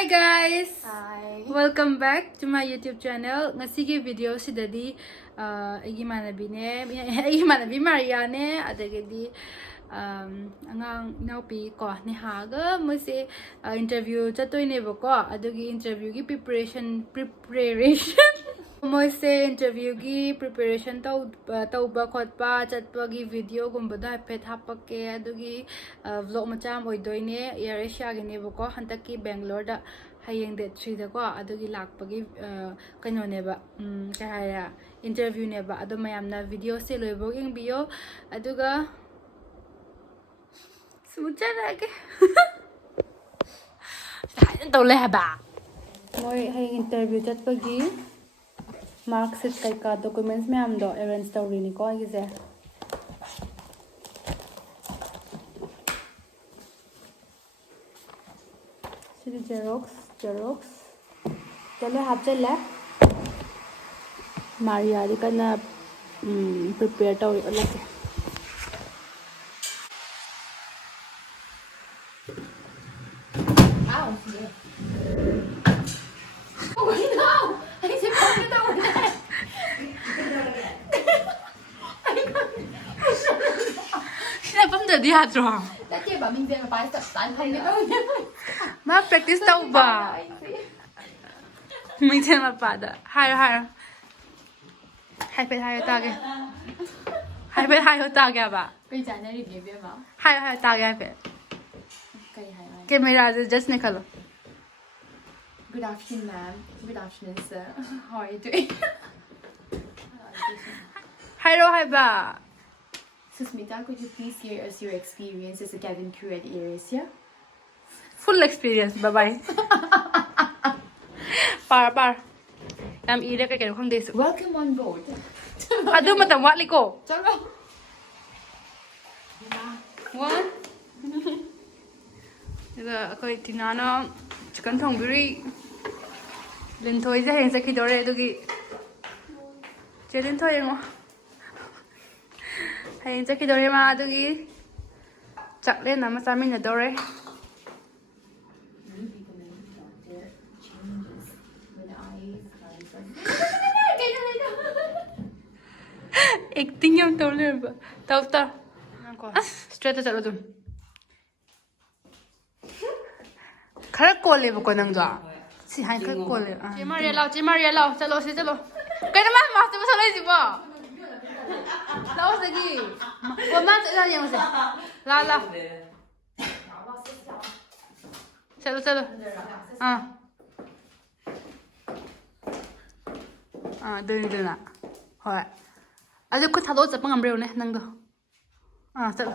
Hi guys! Hi! Welcome back to my YouTube channel. Ngasigi video sidadi aigi manabi Maria ne adagidi angang naupi ko ni haga mose interview chatoi ne bako adugi interview gi preparation mose interview gi preparation tauba khotpa chatpa gi video gumbada pet hapake adugi vlog macham oidoine AirAsia gi ne bako hantaki Bangalore da hayeng date 3 da ko adugi lakpagi kano neba kaya interview neba adu mayamna video se loibo yengbiyo aduga sumuchara ke hain tole haba moi hayeng interview chatpagi mark sheet kai documents mayam do arrange tawri ni ko gise sidi xerox chalo hap challa Maria di kana prepare tawri olake Di hadro. Dati ba min ba pa sa tan hay nito. Ma practice tau ba. Min tema pada. Hai. Hai pe hai ta ge. Hai ta ge ba. Kai jana ri be ma. Hai ta ge pe. Kai hai. Camera just nikalo. Good afternoon, ma'am. Good afternoon, sir. How are you doing? Hai ba. Susmita, could you please share us your experience as a cabin crew at AirAsia? Full experience. Bye. Par. Am ire ka kero khang desu. Welcome on board. Adu matam watli ko. Chalo. One. Ida koi tinana chicken thongbiri. Linthoi ja heng sakhi dore dugi. Je linthoi ngo. Hãy check cái mà tôi ghi chặt lên nằm sao mình ở đâu đấy acting yang tao lên tao straight cho luôn khá cool lên con năng đó chỉ hai khá cool lên chị Maria lao chalo cái đó mà tôi sao lấy gì bỏ lao lagi. Mama tak tahu yang mana. La. Chalo. Dun nak. Hoi. Ada kau tahu apa ngambil ni nang tu. Chalo.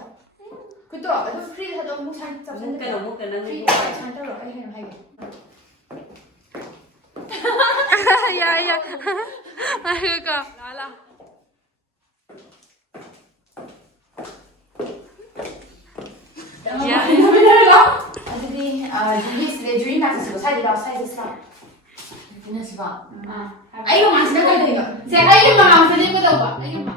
Kau tu apa? Tu free ada mu chan. Mungkin nang ni. Chan tu loh. Hai. Ya. Ayo kau. La. Yeah. Jadi dream matches saya tidak slot. Ini sebab. Ayo mas, dah kau tengok. Saya ayo mama, saya tengok tahu pak. Ayo mama.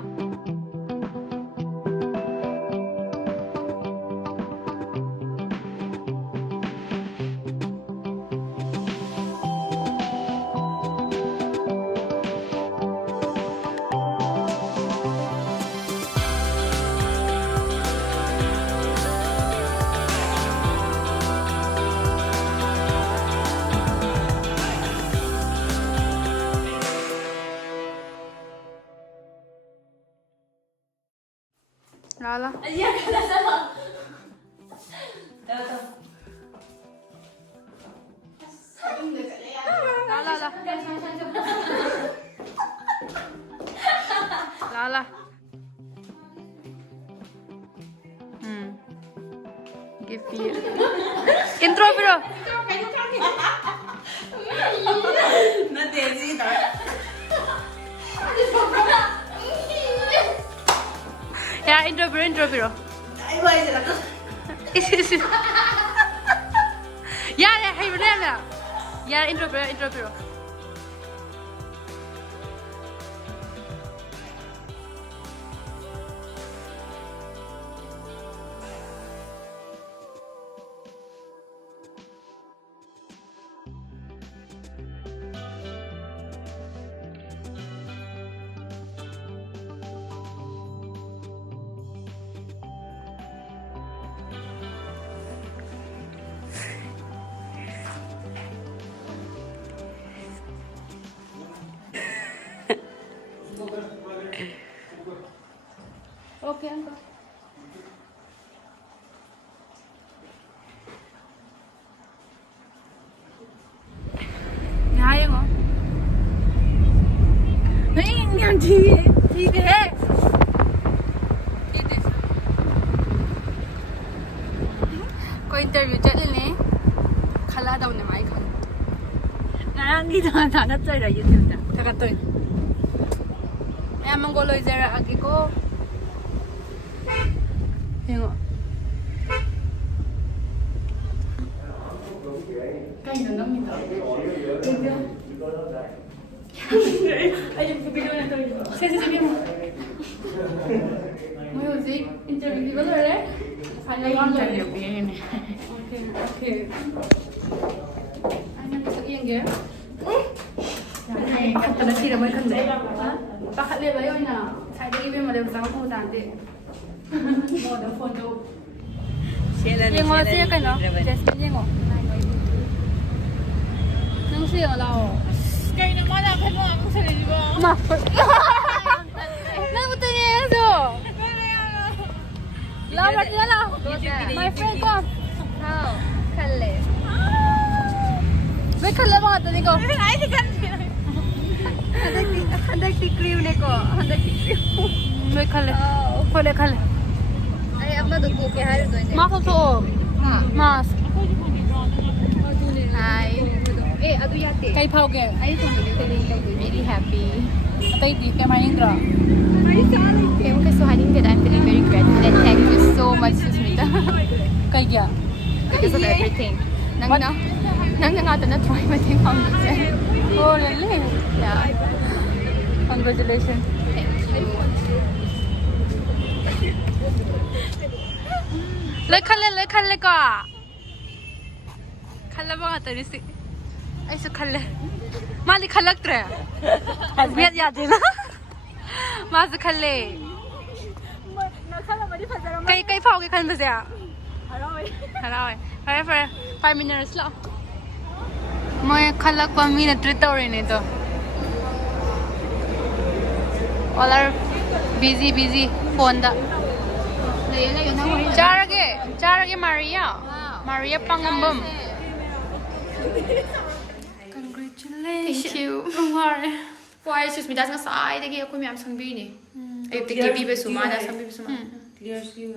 La. Iya kena sama. Tahu. La. Give me. Intro bro. Nanti sih dah. Ya, intro bro. Ayo aja lah. Ya, hey benar. Ya, intro bro. Okay, uncle. Nhai không? Mấy ngàn chi thế? Có interview chết lên nè. Khala đâu nè mày khăn. Nang kita nak chơi ra YouTube dah. Tak kata. Ayam menggoloi zara lagi ko. Tengok. Kain dah nak minta. Ayo video nak tahu. Saya mau. Mau sih interview di mana le? Saya interview ni. Okay. Anh có yên kìa. Thật là chỉ là mấy khẩn đấy. Bác khẩn lên với ơi nào. Sai đi bên mà đều giáo không tàn tệ. Ngồi đó phone đâu. Yên ngồi xíu cái nó. Jasmine yên ngồi. Nâng xíu nào. Cái nó mà đang phải mua không xíu đi bơ. Mà. Nâng một tên nghe rồi. Lao bật nữa nào. My friend come. How? Khẩn lên. Wait, khẩn lên mga tani ko. Ay, di kan. Handak ti crew ne ko. Handak ti crew. Wait, khẩn lên. Khole khẩn. Ay, apna to ko ke haru to ne. Mask to. Ha. Mask. Hi. Eh, adu yate. Kai phao ke. Ay to really happy. Atay di ke mai indra. Okay, okay, so I'm feeling very grateful and thank you so much, Susmita. Kai kya? Because of everything. Nang nga to na try mating foundation. Oh, really? Yeah. Congratulations. Thank you. Look ka. Khala ba nga tari si? Ay, so khala. Mali khalak tre. Biyat yate na. Mas khalle. Kay phao cái khăn bây giờ. Haroy. Phải 5 minutes lo. Moi khalak pa mi na treat ore ne to. All are busy phone da. Charage Maria Pangambam. Congratulations. Thank you. Why Susmita nga sai dagi ako miyam sangbi ni. Ay tikti bibe suma na sangbi suma. Clear skin